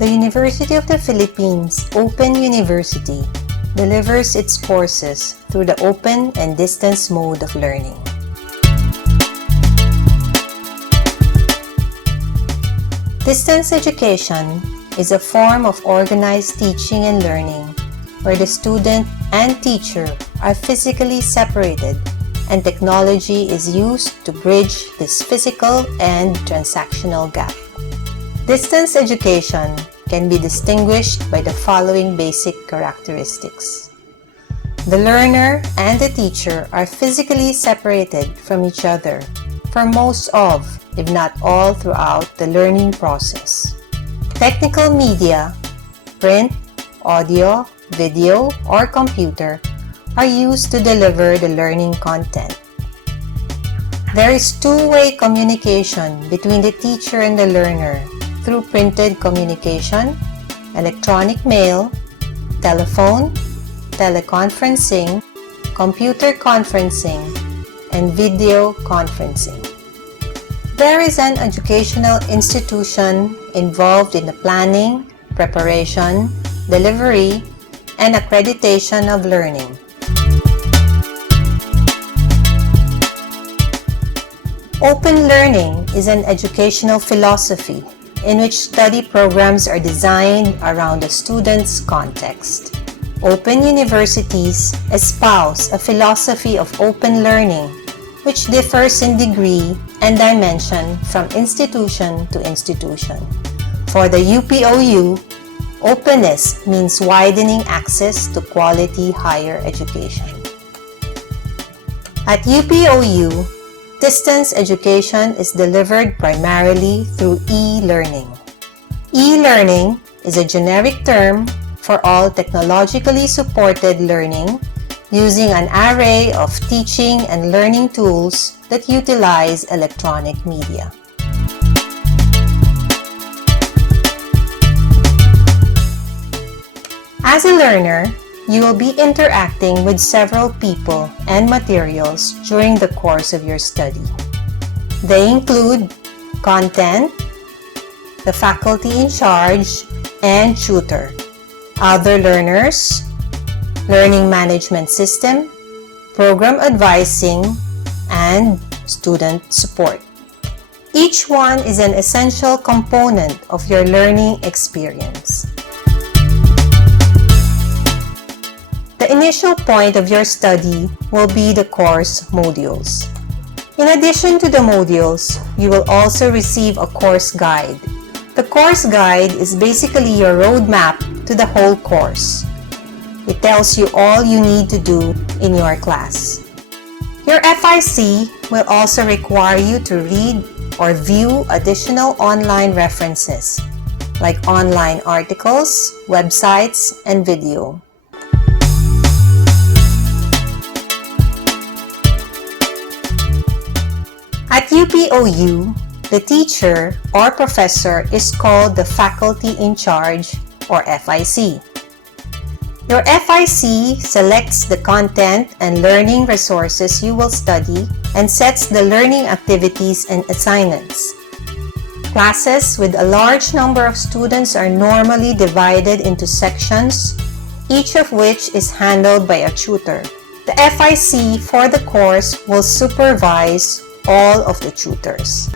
The University of the Philippines Open University delivers its courses through the open and distance mode of learning. Distance education is a form of organized teaching and learning where the student and teacher are physically separated and technology is used to bridge this physical and transactional gap. Distance education can be distinguished by the following basic characteristics. The learner and the teacher are physically separated from each other for most of, if not all, throughout the learning process. Technical media, print, audio, video, or computer are used to deliver the learning content. There is two-way communication between the teacher and the learner through printed communication, electronic mail, telephone, teleconferencing, computer conferencing, and video conferencing. There is an educational institution involved in the planning, preparation, delivery, and accreditation of learning. Open learning is an educational philosophy in which study programs are designed around the student's context. Open universities espouse a philosophy of open learning which differs in degree and dimension from institution to institution. For the UPOU, openness means widening access to quality higher education. At UPOU, distance education is delivered primarily through e-learning. E-learning is a generic term for all technologically supported learning using an array of teaching and learning tools that utilize electronic media. As a learner, you will be interacting with several people and materials during the course of your study. They include content, the faculty in charge, and tutor, other learners, learning management system, program advising, and student support. Each one is an essential component of your learning experience. The initial point of your study will be the course modules. In addition to the modules, you will also receive a course guide. The course guide is basically your roadmap to the whole course. It tells you all you need to do in your class. Your FIC will also require you to read or view additional online references like online articles, websites, and video. At UPOU, the teacher or professor is called the faculty in charge or FIC. Your FIC selects the content and learning resources you will study and sets the learning activities and assignments. Classes with a large number of students are normally divided into sections, each of which is handled by a tutor. The FIC for the course will supervise all of the tutors.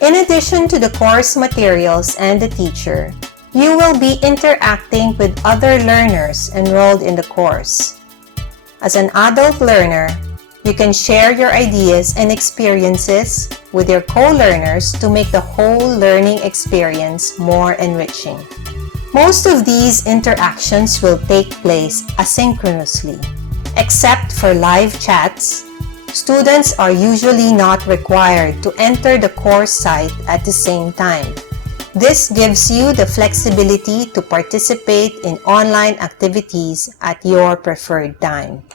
In addition to the course materials and the teacher, you will be interacting with other learners enrolled in the course. As an adult learner, you can share your ideas and experiences with your co-learners to make the whole learning experience more enriching. Most of these interactions will take place asynchronously. Except for live chats, students are usually not required to enter the course site at the same time. This gives you the flexibility to participate in online activities at your preferred time.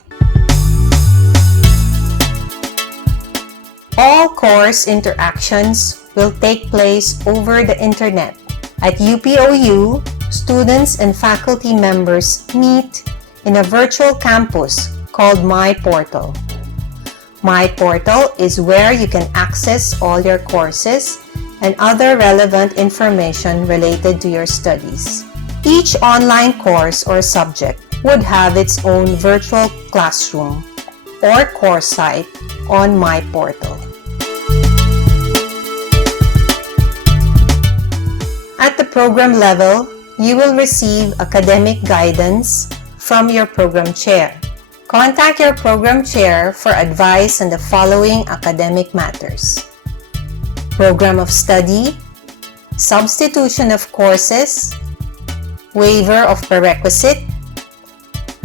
All course interactions will take place over the internet. At UPOU, students and faculty members meet in a virtual campus called My Portal. My Portal is where you can access all your courses and other relevant information related to your studies. Each online course or subject would have its own virtual classroom or course site on My Portal. At the program level, you will receive academic guidance from your program chair. Contact your program chair for advice on the following academic matters: program of study, substitution of courses, waiver of prerequisite,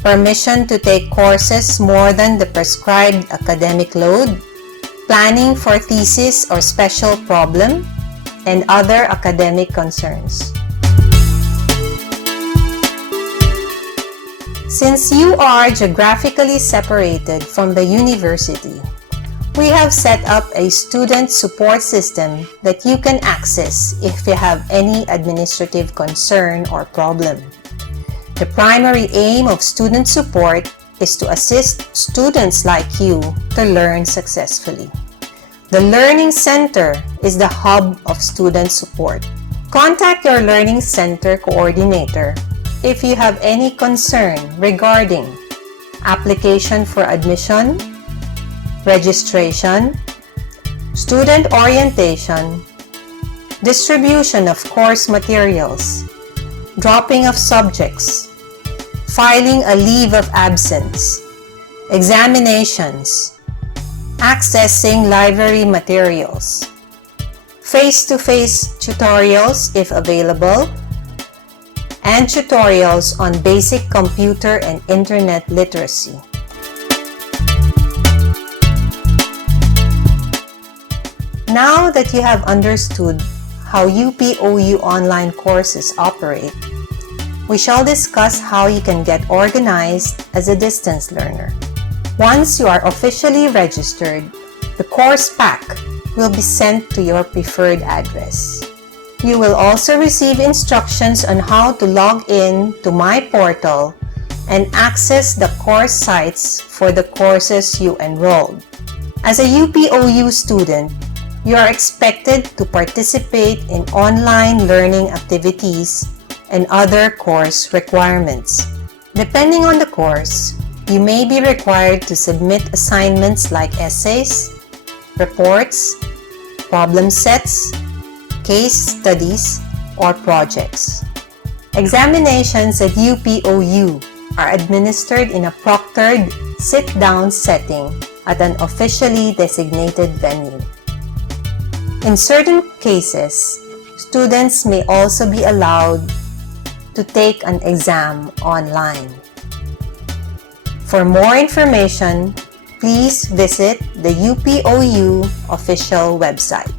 permission to take courses more than the prescribed academic load, planning for thesis or special problem, and other academic concerns. Since you are geographically separated from the university, we have set up a student support system that you can access if you have any administrative concern or problem. The primary aim of student support is to assist students like you to learn successfully. The Learning Center is the hub of student support. Contact your Learning Center coordinator if you have any concern regarding application for admission, registration, student orientation, distribution of course materials, dropping of subjects, filing a leave of absence, examinations, accessing library materials, face-to-face tutorials if available, and tutorials on basic computer and internet literacy. Now that you have understood how UPOU online courses operate, we shall discuss how you can get organized as a distance learner. Once you are officially registered, the course pack will be sent to your preferred address. You will also receive instructions on how to log in to My Portal and access the course sites for the courses you enrolled. As a UPOU student, you are expected to participate in online learning activities and other course requirements. Depending on the course, you may be required to submit assignments like essays, reports, problem sets, case studies, or projects. Examinations at UPOU are administered in a proctored sit-down setting at an officially designated venue. In certain cases, students may also be allowed to take an exam online. For more information, please visit the UPOU official website.